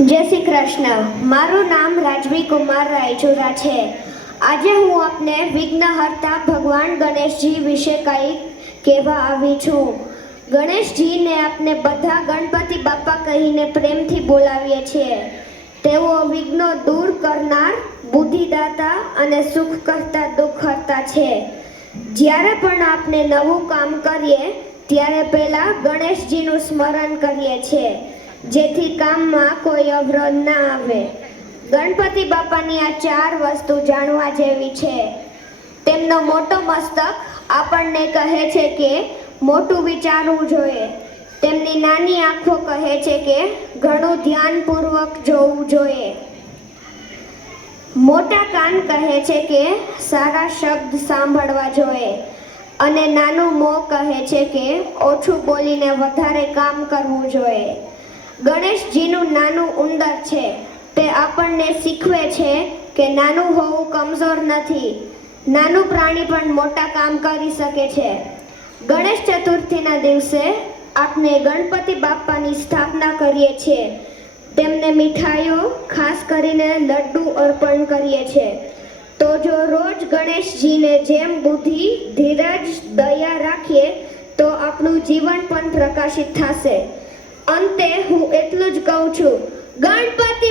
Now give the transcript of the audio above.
જય શ્રી કૃષ્ણ. મારું નામ રાજવી કુમાર રાયચુરા છે. આજે હું આપને વિઘ્નહર્તા ભગવાન ગણેશજી વિશે કંઈક કહેવા આવી છું. ગણેશજીને આપણે બધા ગણપતિ બાપા કહીને પ્રેમથી બોલાવીએ છીએ. તેઓ વિઘ્નો દૂર કરનાર, બુદ્ધિદાતા અને સુખ કરતા દુઃખ હરતા છે. જ્યારે પણ આપણે નવું કામ કરીએ ત્યારે પહેલા ગણેશજીનું સ્મરણ કરીએ છીએ, જેથી કામમાં કોઈ અવરોધ ના આવે. ગણપતિ બાપાની આ 4 વસ્તુ જાણવા જેવી છે. તેમનો મોટો મસ્તક આપણને કહે છે કે મોટું વિચારવું જોઈએ. તેમની નાની આંખો કહે છે કે ઘણું ધ્યાનપૂર્વક જોવું જોઈએ. મોટા કાન કહે છે કે સારા શબ્દ સાંભળવા જોઈએ. અને નાનું મોં કહે છે કે ઓછું બોલીને વધારે કામ કરવું જોઈએ. ગણેશજીનું નાનું ઉંદર છે. તે આપણને શીખવે છે કે નાનું હોવું કમજોર નથી. નાનું પ્રાણી પણ મોટા કામ કરી શકે છે. ગણેશ ચતુર્થીના દિવસે આપણે ગણપતિ બાપાની સ્થાપના કરીએ છીએ. તેમને મીઠાઈઓ, ખાસ કરીને લડ્ડુ અર્પણ કરીએ છીએ. તો જો રોજ ગણેશજીને જેમ બુદ્ધિ, ધીરજ, દયા રાખીએ તો આપણું જીવન પણ પ્રકાશિત થશે. અંતે હું એટલું જ કહું છું, ગણપતિ